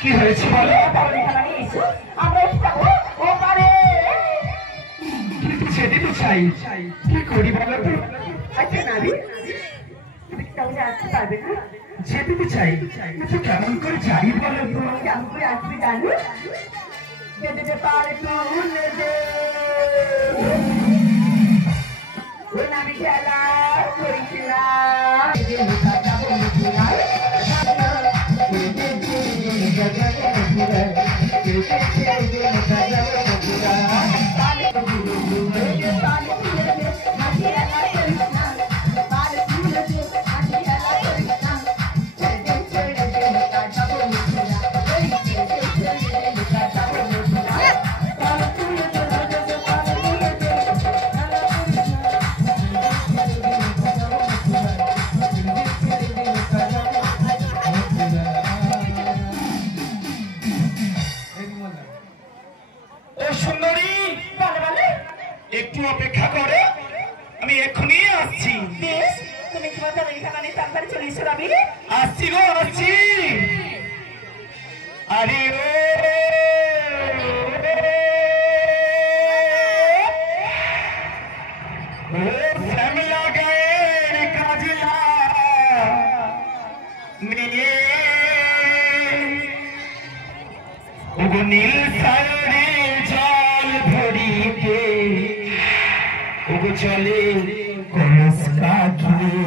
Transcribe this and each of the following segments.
কি হয়েছে বলো? আমরা ও পারে কিন্তু যেতে তো চাই, কি করি বলো তো? আচ্ছা নাবি তুমি কি তাহলে আসতে পারবে না? যেতে তো চাই, কিন্তু কেমন করে যাই বলো তো? কেমন করে আসবে জানো? যেতে পারে তুলে দে ওই নাবি খেলা সুন্দরী, একটু অপেক্ষা করো, আমি এক্ষুনি আসছি। তুমি কি মতো এখানে তাড়াতাড়ি চলে এসো রাবি। আসছি গো, আসছি। আরে ও শ্যামলা গায়ের কাজলা মেয়ে, ওগো নীল সাগরে জল ভরিতে, ওগো চলে কলস কাঠিয়ে,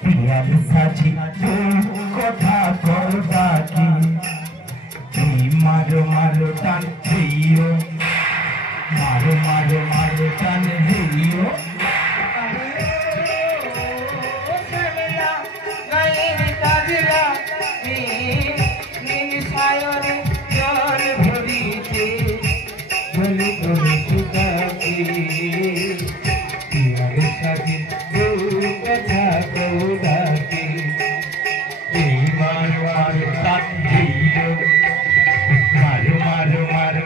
প্রিয়ার সাজি কথা করবা কি, তুই মারো মারো টান হইও, মারো মারো মারো টান হইও। মারো মারো মারো